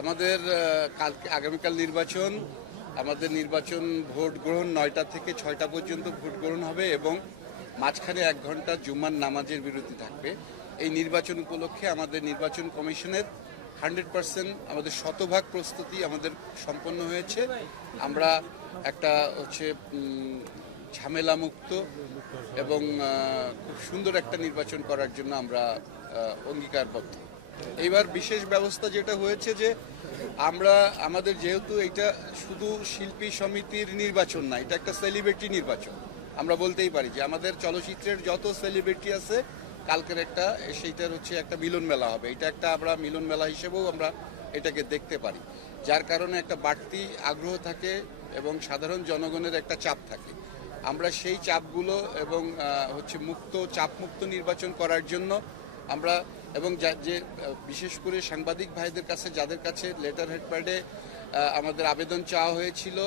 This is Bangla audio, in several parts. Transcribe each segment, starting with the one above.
আমাদের আগামীকাল নির্বাচন। আমাদের নির্বাচন ভোট গ্রহণ ৯টা থেকে ৬টা পর্যন্ত ভোট গ্রহণ হবে এবং মাঝখানে ১ ঘন্টা জুম্মার নামাজের বিরতি থাকবে। এই নির্বাচন উপলক্ষে আমাদের নির্বাচন কমিশনের 100% আমাদের শতভাগ প্রস্তুতি আমাদের সম্পন্ন হয়েছে। আমরা একটা ঝামেলামুক্ত এবং খুব সুন্দর একটা নির্বাচন করার জন্য আমরা অঙ্গীকারবদ্ধ। এইবার বিশেষ ব্যবস্থা যেটা হয়েছে যে আমরা আমাদের যেহেতু এটা শুধু শিল্পী সমিতির নির্বাচন না, এটা একটা সেলিব্রিটি নির্বাচন। আমরা বলতেই পারি যে আমাদের চলচ্চিত্রের যত সেলিব্রিটি আছে কালকের সেইটার একটা মিলন মেলা হবে। এটা একটা আমরা মিলন মেলা হিসেবেও আমরা এটাকে দেখতে পারি, যার কারণে একটা বাড়তি আগ্রহ থাকে এবং সাধারণ জনগণের একটা চাপ থাকে। আমরা সেই চাপগুলো এবং চাপমুক্ত নির্বাচন করার জন্য আমরা এবং যে বিশেষ করে সাংবাদিক ভাইদের কাছে যাদের কাছে লেটার হেডপ্যাডে আমাদের আবেদন চাওয়া হয়েছিল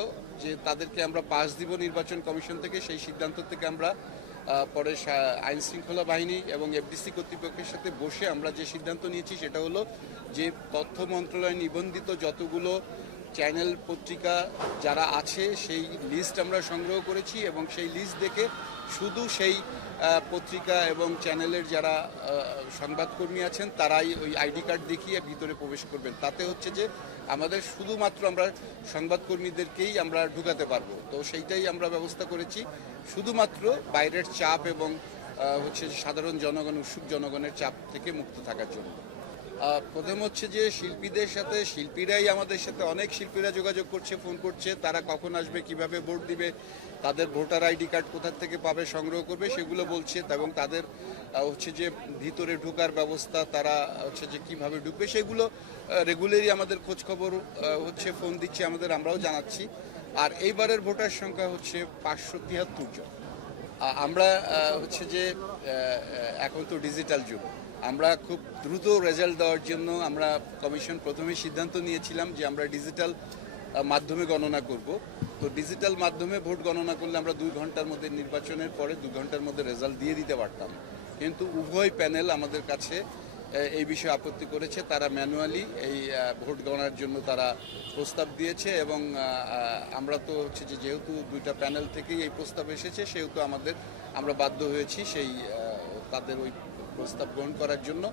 যে তাদেরকে আমরা পাস দিব নির্বাচন কমিশন থেকে, সেই সিদ্ধান্ত থেকে আমরা পরে আইন শৃঙ্খলা বাহিনী এবং এফডিসি কর্তৃপক্ষের সাথে বসে আমরা যে সিদ্ধান্ত নিয়েছি সেটা হলো যে তথ্য মন্ত্রণালয় নিবন্ধিত যতগুলো চ্যানেল পত্রিকা যারা আছে সেই লিস্ট আমরা সংগ্রহ করেছি এবং সেই লিস্ট দেখে শুধু সেই পত্রিকা এবং চ্যানেলের যারা সংবাদকর্মী আছেন তারাই ওই আইডি কার্ড দেখিয়ে ভিতরে প্রবেশ করবেন। তাতে যে আমাদের শুধুমাত্র আমরা সংবাদকর্মীদেরকেই আমরা ঢুকাতে পারবো। তো সেইটাই আমরা ব্যবস্থা করেছি, শুধুমাত্র বাইরের চাপ এবং সাধারণ জনগণ, উৎসুক জনগণের চাপ থেকে মুক্ত থাকার জন্য। প্রথম যে শিল্পীরাই আমাদের সাথে অনেক শিল্পীরা যোগাযোগ করছে, ফোন করছে, তারা কখন আসবে, কিভাবে ভোট দিবে, তাদের ভোটার আইডি কার্ড কোথা থেকে পাবে, সংগ্রহ করবে সেগুলো বলছে এবং তাদের যে ভিতরে ঢোকার ব্যবস্থা, তারা যে কিভাবে ঢুকবে সেগুলো রেগুলারই আমাদের খোঁজখবর ফোন দিচ্ছে আমাদের, আমরাও জানাচ্ছি। আর এইবারের ভোটার সংখ্যা 573 জন। আমরা যে এখন তো ডিজিটাল যুগ, আমরা খুব দ্রুত রেজাল্ট দেওয়ার জন্য আমরা কমিশন প্রথমে সিদ্ধান্ত নিয়েছিলাম যে আমরা ডিজিটাল মাধ্যমে গণনা করব। তো ডিজিটাল মাধ্যমে ভোট গণনা করলে আমরা 2 ঘন্টার মধ্যে, নির্বাচনের পরে 2 ঘন্টার মধ্যে রেজাল্ট দিয়ে দিতে পারতাম, কিন্তু উভয় প্যানেল আমাদের কাছে এই বিষয়ে আপত্তি করেছে। তারা ম্যানুয়ালি এই ভোট গণনার জন্য তারা প্রস্তাব দিয়েছে এবং আমরা তো যেহেতু 2টা প্যানেল থেকেই এই প্রস্তাব এসেছে সেহেতু আমরা বাধ্য হয়েছি তাদের ওই প্রস্তাব গ্রহণ করার জন্য।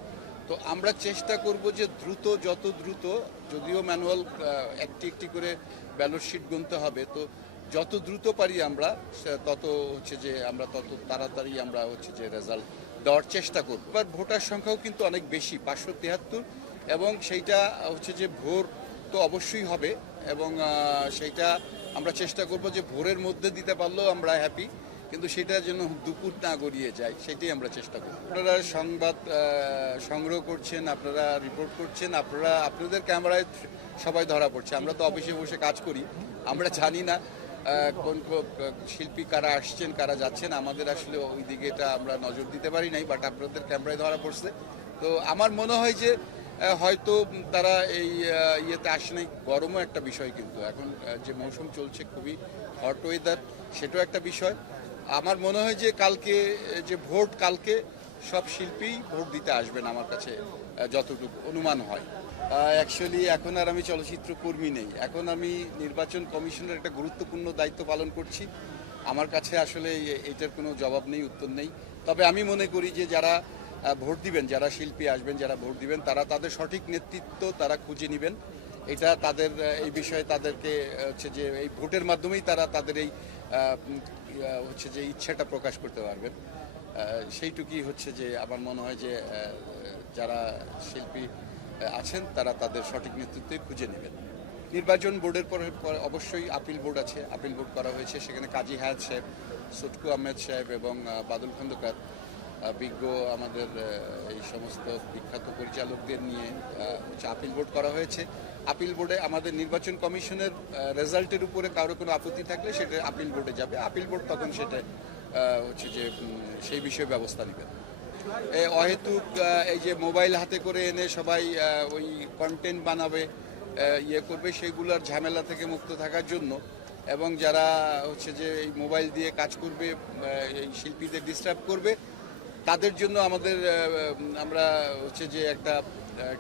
তো আমরা চেষ্টা করব যে যত দ্রুত, যদিও ম্যানুয়াল একটি করে ব্যালট শিট গুনতে হবে, তো যত দ্রুত পারি আমরা তত তত তাড়াতাড়ি আমরা যে রেজাল্ট দেওয়ার চেষ্টা করব। এবার ভোটার সংখ্যাও কিন্তু অনেক বেশি, 573, এবং সেইটা যে ভোর তো অবশ্যই হবে এবং সেইটা আমরা চেষ্টা করব যে ভোরের মধ্যে দিতে পারলেও আমরা হ্যাপি, কিন্তু সেটা যেন দুপুর না গড়িয়ে যায় সেটাই আমরা চেষ্টা করব। আপনারা সংবাদ সংগ্রহ করছেন, আপনারা রিপোর্ট করছেন, আপনাদের ক্যামেরায় সবাই ধরা পড়ছে। আমরা তো অফিসে বসে কাজ করি, আমরা জানি না কোন শিল্পী কারা আসছেন কারা যাচ্ছেন, আমাদের আসলে ওই দিকে এটা আমরা নজর দিতে পারি নাই, বাট আপনাদের ক্যামেরায় ধরা পড়ছে। তো আমার মনে হয় যে হয়তো তারা এই ইয়েতে আসে নাই। গরমও একটা বিষয়, কিন্তু এখন যে মৌসুম চলছে, খুবই হট ওয়েদার, সেটাও একটা বিষয়। আমার মনে হয় যে কালকে সব শিল্পী ভোট দিতে আসবেন, আমার কাছে যতটুকু অনুমান হয়। অ্যাকচুয়ালি এখন আর আমি চলচ্চিত্র কর্মী নেই, এখন আমি নির্বাচন কমিশনের একটা গুরুত্বপূর্ণ দায়িত্ব পালন করছি। আমার কাছে আসলে এটার কোনো জবাব নেই, উত্তর নেই। তবে আমি মনে করি যে যারা ভোট দিবেন, যারা শিল্পী আসবেন, যারা ভোট দিবেন, তারা তাদের সঠিক নেতৃত্ব তারা খুঁজে নেবেন। এটা তাদের এই বিষয়ে তাদেরকে যে এই ভোটের মাধ্যমেই তারা তাদের এই যে ইচ্ছাটা প্রকাশ করতে পারবেন। সেইটুকুই যে আমার মনে হয় যে যারা শিল্পী আছেন তারা তাদের সঠিক নেতৃত্বই খুঁজে নেবেন। নির্বাচন বোর্ডের পরে অবশ্যই আপিল বোর্ড আছে, আপিল বোর্ড করা হয়েছে। সেখানে কাজী হায়াত সাহেব, সুটকু আহমেদ সাহেব এবং বাদল খন্দকার, বিজ্ঞ আমাদের এই সমস্ত বিখ্যাত পরিচালকদের নিয়ে আপিল বোর্ড করা হয়েছে। আপিল বোর্ডে আমাদের নির্বাচন কমিশনের রেজাল্টের উপরে কারো কোনো আপত্তি থাকলে সেটা আপিল বোর্ডে যাবে। আপিল বোর্ড তখন সেটা যে সেই বিষয়ে ব্যবস্থা নেবেন। অহেতুক এই যে মোবাইল হাতে করে এনে সবাই ওই কন্টেন্ট বানাবে, করবে, সেগুলোর ঝামেলা থেকে মুক্ত থাকার জন্য এবং যারা যে এই মোবাইল দিয়ে কাজ করবে, এই শিল্পীদের ডিস্টার্ব করবে, তাদের জন্য আমরা যে একটা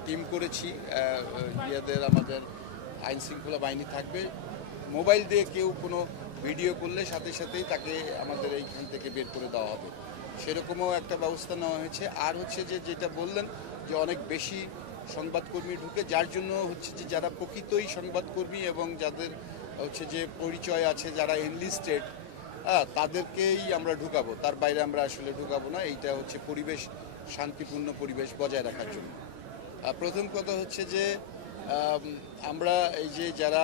টিম করেছি, ইয়াদের আমাদের আইন শৃঙ্খলা বাহিনী থাকবে। মোবাইল দিয়ে কেউ কোনো ভিডিও করলে সাথে সাথেই তাকে আমাদের এইখান থেকে বের করে দেওয়া হবে, সেরকমও একটা ব্যবস্থা নেওয়া হয়েছে। আর হচ্ছে যে যেটা বললেন যে অনেক বেশি সংবাদকর্মী ঢুকে, যার জন্য হচ্ছে যে যারা প্রকৃতই সংবাদকর্মী এবং যাদের হচ্ছে যে পরিচয় আছে, যারা এনলিস্টেড, তাদেরকেই আমরা ঢুকাবো, তার বাইরে আমরা আসলে ঢুকাবো না। এইটা হচ্ছে পরিবেশ, শান্তিপূর্ণ পরিবেশ বজায় রাখার জন্য। প্রথম কথা হচ্ছে যে আমরা এই যে যারা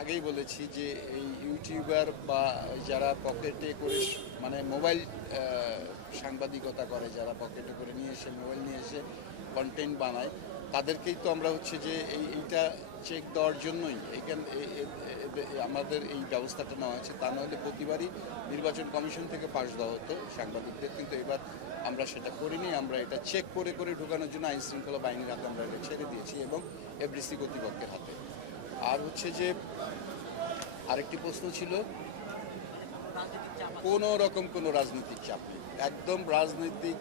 আগেই বলেছি যে এই ইউটিউবার বা যারা পকেটে করে মানে মোবাইল সাংবাদিকতা করে, যারা পকেটে করে নিয়ে এসে মোবাইল নিয়ে এসে কন্টেন্ট বানায়, তাদেরকেই তো আমরা হচ্ছে যে এইটা চেক দেওয়ার জন্যই আমাদের এই ব্যবস্থাটা নেওয়া হয়েছে। তা নাহলে প্রতিবারই নির্বাচন কমিশন থেকে পাশ দেওয়া হতো সাংবাদিকদের, কিন্তু এবার আমরা সেটা করিনি। আমরা এটা চেক করে করে ঢোকানোর জন্য আইন শৃঙ্খলা বাহিনীর হাতে আমরা এটা ছেড়ে দিয়েছি এবং এফডিসি কর্তৃপক্ষের হাতে। আর হচ্ছে যে আরেকটি প্রশ্ন ছিল, কোনো রকম কোনো রাজনৈতিক চাপ নেই, একদম রাজনৈতিক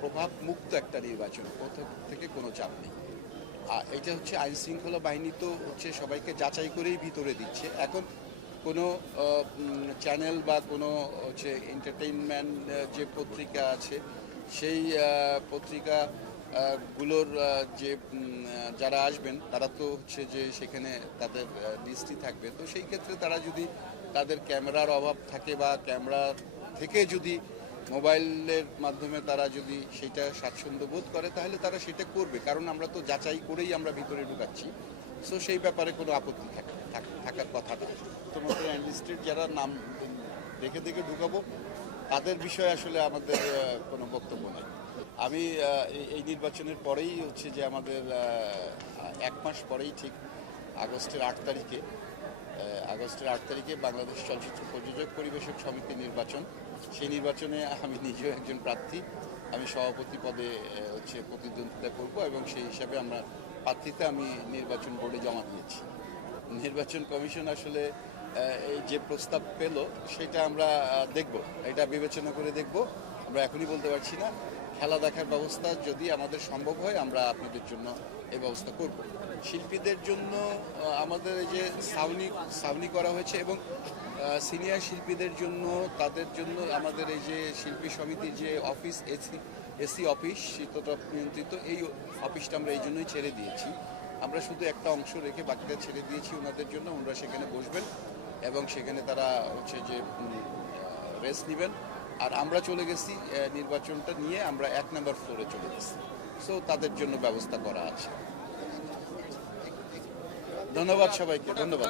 প্রভাব মুক্ত একটা নির্বাচন, কোথাও থেকে কোনো চাপ নেই। আর এটা হচ্ছে আইন শৃঙ্খলা বাহিনী তো হচ্ছে সবাইকে যাচাই করেই ভিতরে দিচ্ছে। এখন কোনো চ্যানেল বা কোনো হচ্ছে এন্টারটেইনমেন্ট যে পত্রিকা আছে, সেই পত্রিকাগুলোর যে যারা আসবেন তারা তো হচ্ছে যে সেখানে তাদের লিস্টই থাকবে। তো সেই ক্ষেত্রে তারা যদি তাদের ক্যামেরার অভাব থাকে বা ক্যামেরা থেকে যদি মোবাইলের মাধ্যমে তারা যদি সেটা স্বাচ্ছন্দ্য বোধ করে, তাহলে তারা সেটা করবে, কারণ আমরা তো যাচাই করেই আমরা ভিতরে ঢুকাচ্ছি। সো সেই ব্যাপারে কোনো আপত্তি থাকার কথা না। তোমাদের অ্যানলিস্টেড যারা নাম দেখে দেখে ঢুকাবো, তাদের বিষয়ে আসলে আমাদের কোনো বক্তব্য নেই। আমি এই নির্বাচনের পরেই হচ্ছে যে আমাদের 1 মাস পরেই ঠিক আগস্টের 8 তারিখে বাংলাদেশ চলচ্চিত্র প্রযোজক পরিবেশক সমিতি নির্বাচন। সেই নির্বাচনে আমি নিজেও একজন প্রার্থী, আমি সভাপতি পদে হচ্ছে প্রতিদ্বন্দ্বিতা করব এবং সেই হিসাবে আমরা প্রার্থীতে আমি নির্বাচন বোর্ডে জমা দিয়েছি। নির্বাচন কমিশন আসলে এই যে প্রস্তাব পেল সেটা আমরা দেখব, এটা বিবেচনা করে দেখব। আমরা এখনই বলতে পারছি না। খেলা দেখার ব্যবস্থা যদি আমাদের সম্ভব হয় আমরা আপনাদের জন্য এই ব্যবস্থা করব। শিল্পীদের জন্য আমাদের এই যে সাউনি করা হয়েছে এবং সিনিয়র শিল্পীদের জন্য, তাদের জন্য আমাদের এই যে শিল্পী সমিতির যে অফিস, এসি অফিস, শীততাপ নিয়ন্ত্রিত, এই অফিসটা আমরা এই জন্যই ছেড়ে দিয়েছি। আমরা শুধু একটা অংশ রেখে বাকিটা ছেড়ে দিয়েছি ওনাদের জন্য। ওনারা সেখানে বসবেন এবং সেখানে তারা হচ্ছে যে রেস্ট নেবেন। আর আমরা চলে গেছি নির্বাচনটা নিয়ে, আমরা 1 নম্বর ফ্লোরে চলে গেছি। সো তাদের জন্য ব্যবস্থা করা আছে। ধন্যবাদ সবাইকে, ধন্যবাদ।